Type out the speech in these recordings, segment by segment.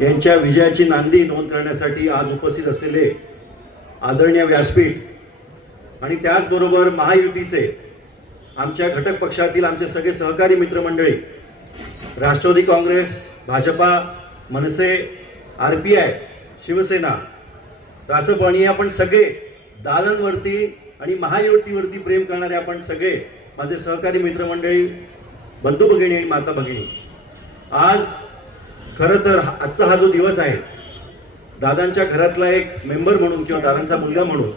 यांच्या विजयाची नांदी नोंद करण्यासाठी आज उपस्थित असलेले आदरणीय व्यासपीठ आणि त्याचबरोबर महायुतीचे आमच्या घटक पक्षातील आमचे सगळे सहकारी मित्रमंडळी, राष्ट्रवादी काँग्रेस, भाजपा, मनसे, RPI, शिवसेना, रासप आणि आपण सगळे दादांवरती आणि महायुतीवरती प्रेम करणारे आपण सगळे माझे सहकारी मित्रमंडळी, बंधू भगिनी आणि माता भगिनी, आज खरं तर आजचा हा जो दिवस आहे, दादांच्या घरातला एक मेंबर म्हणून किंवा दादांचा मुलगा म्हणून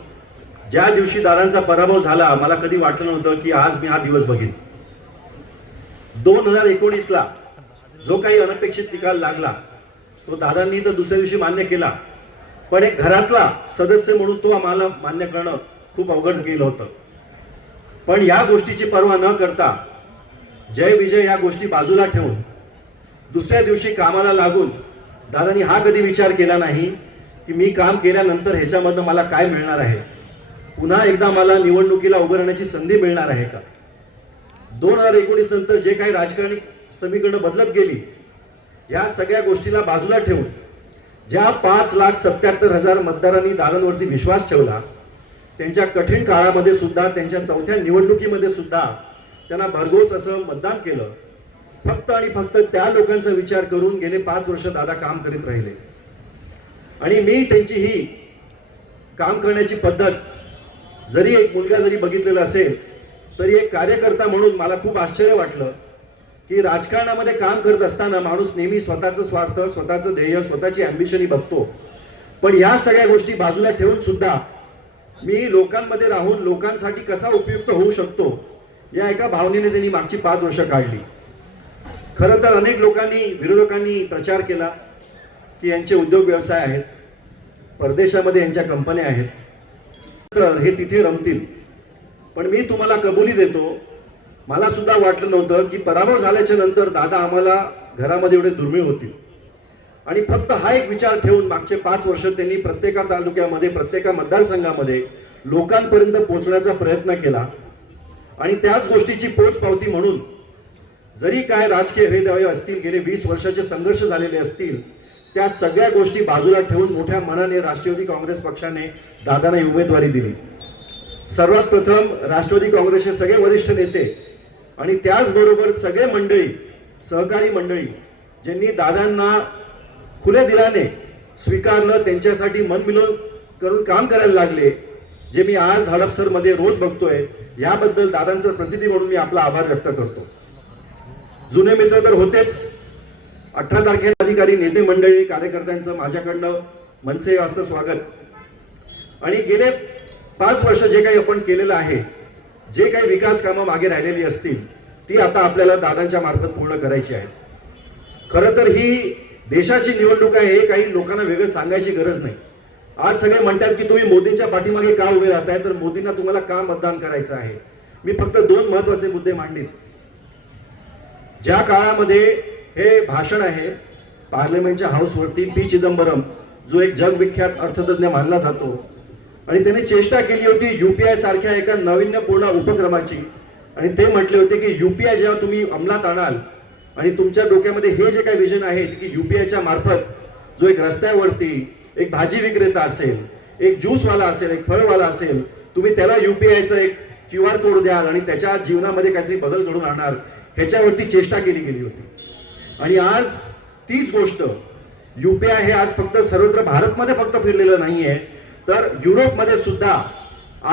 ज्या दिवशी दादांचा पराभव झाला, मला कधी वाटलं नव्हतं की आज मी हा दिवस बघीन. 2019ला जो काही अनपेक्षित निकाल लागला तो दादांनी तर दुसऱ्या दिवशी मान्य केला, पण एक घरातला सदस्य म्हणून तो आम्हाला मान्य करणं खूप अवघड गेलं होतं. पण या गोष्टीची पर्वा न करता जय विजय या गोष्टी बाजूला ठेवून दुसऱ्या दिवशी कामाला लागून दादांनी हा कधी विचार केला नाही की मी काम केल्यानंतर ह्याच्यामधनं मला काय मिळणार आहे, पुन्हा एकदा मला निवडणुकीला उभं राहण्याची संधी मिळणार आहे का. 2019 नंतर जे काही राजकारणी समीकरणं बदलत गेली, या सगळ्या गोष्टीला बाजूला ठेवून ज्या 5,77,000 मतदारांनी दादांवरती विश्वास ठेवला, त्यांच्या कठीण काळामध्ये सुद्धा, त्यांच्या चौथ्या निवडणुकीमध्ये सुद्धा त्यांना भरघोस असं मतदान केलं. फक्त आणि फक्त त्या लोकांचा विचार करून गेले 5 वर्ष दादा काम करीत राहिले. आणि मी त्यांची ही काम करण्याची पद्धत जरी एक मुलगा जरी बघितलेला असेल तरी एक कार्यकर्ता म्हणून मला खूप आश्चर्य वाटलं की राजकारणामध्ये काम करत असताना माणूस नेहमी स्वतःचं स्वार्थ, स्वतःचं ध्येय, स्वतःची ॲम्बिशनही बघतो. पण या सगळ्या गोष्टी बाजूला ठेवून सुद्धा मी लोकांमध्ये राहून लोकांसाठी कसा उपयुक्त होऊ शकतो या एका भावनेने त्यांनी मागची 5 वर्ष काढली. खरं तर अनेक लोकांनी, विरोधकांनी प्रचार केला की यांचे उद्योग व्यवसाय आहेत, परदेशामध्ये यांच्या कंपन्या आहेत, तर हे तिथे रमतील. पण मी तुम्हाला कबुली देतो, मला सुद्धा वाटलं नव्हतं की पराभव झाल्याच्या नंतर दादा आम्हाला घरामध्ये एवढे दुर्मिळ होतील. आणि फक्त हा एक विचार ठेवून मागचे 5 वर्ष त्यांनी प्रत्येक तालुक्यामध्ये, प्रत्येक मतदारसंघामध्ये लोकांपर्यंत पोहोचण्याचा प्रयत्न केला. आणि त्याच गोष्टीची पोचपावती म्हणून जरी काय राजकीय भेदभाव असतील, गेले 20 वर्षाचे संघर्ष झालेले असतील, त्या सगळ्या गोष्टी बाजूला ठेवून मोठ्या मनाने राष्ट्रवादी काँग्रेस पक्षाने दादांना उमेदवारी दिली. सर्वात प्रथम राष्ट्रवादी काँग्रेसचे सगळे वरिष्ठ नेते आणि त्याचबरोबर सगळे मंडळी, सहकारी मंडळी ज्यांनी दादांना खुले दिलाने स्वीकारलं, त्यांच्यासाठी मनमिलन करून काम करायला लागले, जे मी आज हडपसरमध्ये रोज बघतोय, याबद्दल दादांचं प्रतिनिधी म्हणून मी आपला आभार व्यक्त करतो. जुने मित्र तर होतेच. 18 तारखेला अधिकारी, नेते मंडळी, कार्यकर्त्यांचं माझ्याकडनं मनसे असं स्वागत. आणि गेले 5 वर्ष जे काही आपण केलेलं आहे, जे काही विकास कामं मागे राहिलेली असतील, ती आता आपल्याला दादांच्या मार्फत पूर्ण करायची आहेत. खरं तर ही देशाची निवडणूक आहे, हे काही लोकांना वेगळं सांगायची गरज नाही. आज सगळे म्हणतात की तुम्ही मोदींच्या पाठीमागे का उभे राहताय, तर मोदींना तुम्हाला का मतदान करायचं आहे. मी फक्त 2 महत्वाचे मुद्दे मांडलेत. ज्या काळामध्ये हे भाषण आहे पार्लमेंटच्या हाऊसवरती, पी चिदंबरम जो एक जगविख्यात अर्थतज्ञ मानला जातो, आणि त्याने चेष्टा केली होती UPI सारख्या एका नाविन्यपूर्ण उपक्रमाची. आणि ते म्हटले होते की UPI जेव्हा तुम्ही अंमलात आणाल आणि तुमच्या डोक्यामध्ये हे जे काही विजन आहे की UPIच्या मार्फत जो एक रस्त्यावरती एक भाजी विक्रेता असेल, एक ज्यूसवाला असेल, एक फळवाला असेल, तुम्ही त्याला UPIचं एक QR कोड द्याल आणि त्याच्या जीवनामध्ये काहीतरी बदल घडून आणणार, ह्याच्यावरती चेष्टा केली गेली होती. आणि आज तीच गोष्ट UPI हे आज फक्त सर्वत्र भारतमध्ये फक्त फिरलेलं नाहीये, तर युरोपमध्ये सुद्धा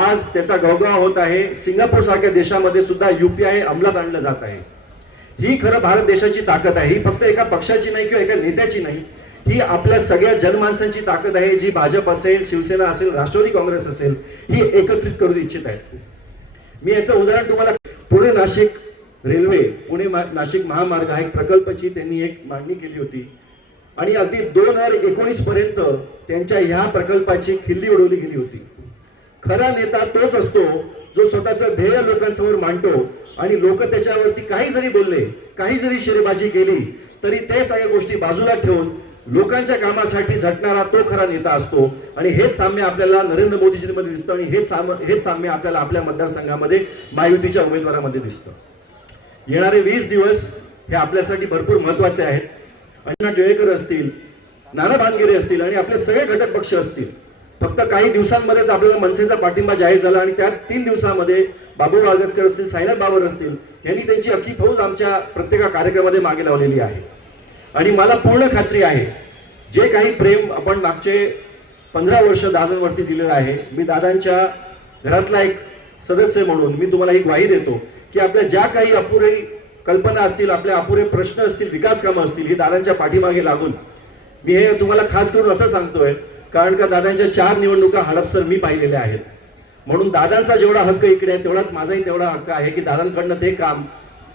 आज त्याचा गवगवा होत आहे. सिंगापूर सारख्या देशामध्ये सुद्धा UPI अंमलात आणलं जात आहे. ही खरं भारत देशाची ताकद आहे. ही फक्त एका पक्षाची नाही किंवा एका नेत्याची नाही, ही आपल्या सगळ्या जनमानसांची ताकद आहे, जी भाजप असेल, शिवसेना असेल, राष्ट्रवादी काँग्रेस असेल, ही एकत्रित करू इच्छित आहेत. मी याचं उदाहरण तुम्हाला, पुणे नाशिक रेल्वे, पुणे नाशिक महामार्ग हा एक प्रकल्पाची त्यांनी एक मागणी केली होती आणि अगदी 2019 पर्यंत त्यांच्या ह्या प्रकल्पाची खिल्ली उडवली गेली होती. खरा नेता तोच असतो जो स्वतःचं ध्येय लोकांसमोर मांडतो आणि लोक त्याच्यावरती काही जरी बोलले, काही जरी शेरेबाजी केली, तरी ते सगळ्या गोष्टी बाजूला ठेवून लोकांच्या कामासाठी झटणारा तो खरा नेता असतो. आणि हेच साम्य आपल्याला नरेंद्र मोदीजींमध्ये दिसतं आणि हेच साम्य आपल्याला आपल्या मतदारसंघामध्ये महायुतीच्या उमेदवारामध्ये दिसतं. येणारे 20 दिवस हे आपल्यासाठी भरपूर महत्त्वाचे आहेत. अण्णा टिळेकर असतील, नाना भानगिरे असतील आणि आपले सगळे घटक पक्ष असतील, फक्त काही दिवसांमध्येच आपल्याला मनसेचा पाठिंबा जाहीर झाला आणि त्या 3 दिवसामध्ये बाबू बाळगस्कर असतील, साईनाथ बाबर असतील यांनी त्यांची अख्खी फौज आमच्या प्रत्येक कार्यक्रमामध्ये मागे लावलेली आहे. आणि मला पूर्ण खात्री आहे जे काही प्रेम आपण मागचे 15 वर्ष दादांवरती दिलेलं आहे, मी दादांच्या घरातला एक सदस्य म्हणून मी तुम्हाला एक ग्वाही देतो की आपल्या ज्या काही अपुरे कल्पना असतील, आपले अपुरे प्रश्न असतील, विकास कामं असतील, ही दादांच्या पाठीमागे लागून मी हे तुम्हाला खास करून असं सांगतोय कारण का दादांच्या 4 निवडणुका हडपसर मी पाहिलेल्या आहेत. म्हणून दादांचा जेवढा हक्क इकडे आहे तेवढाच माझाही तेवढा हक्क आहे की दादांकडनं ते काम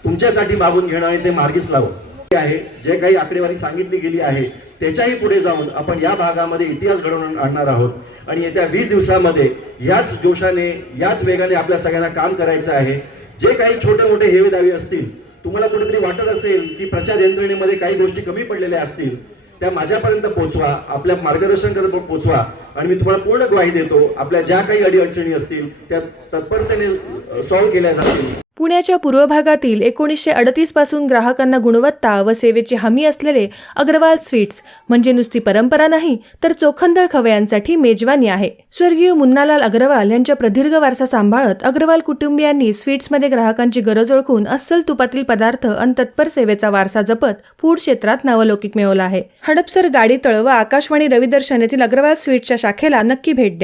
तुमच्यासाठी मागून घेणं आणि ते मार्गीच लावून आहे. जे काही आकडेवारी सांगितली गेली आहे त्याच्याही पुढे जाऊन आपण या भागामध्ये इतिहास घडवून आणणार आहोत आणि येत्या 20 दिवसामध्ये याच जोशाने, याच वेगाने आपल्या सगळ्यांना काम करायचं आहे. जे काही छोटे मोठे हेवेदावे असतील, तुम्हाला कुठेतरी वाटत असेल की प्रचार यंत्रणेमध्ये काही गोष्टी कमी पडलेल्या असतील, त्या माझ्यापर्यंत पोहोचवा, आपल्या मार्गदर्शन करत पोहोचवा आणि मी तुम्हाला पूर्ण ग्वाही देतो आपल्या ज्या काही अडीअडचणी असतील त्या तत्परतेने सॉल्व्ह केल्या जातील. पुण्याच्या पूर्व भागातील 1938 पासून ग्राहकांना गुणवत्ता व सेवेची हमी असलेले अग्रवाल स्वीट्स म्हणजे नुसती परंपरा नाही तर चोखंदळ खवयांसाठी मेजवानी आहे. स्वर्गीय मुन्नालाल अग्रवाल यांच्या प्रदीर्घ वारसा सांभाळत अग्रवाल कुटुंबियांनी स्वीट्समध्ये ग्राहकांची गरज ओळखून अस्सल तुपातील पदार्थ आणि तत्पर सेवेचा वारसा जपत फूड क्षेत्रात नावलौकिक मिळवला आहे. हडपसर गाडी तळ व आकाशवाणी रविदर्शन येथील अग्रवाल स्वीट्सच्या शाखेला नक्की भेट द्या.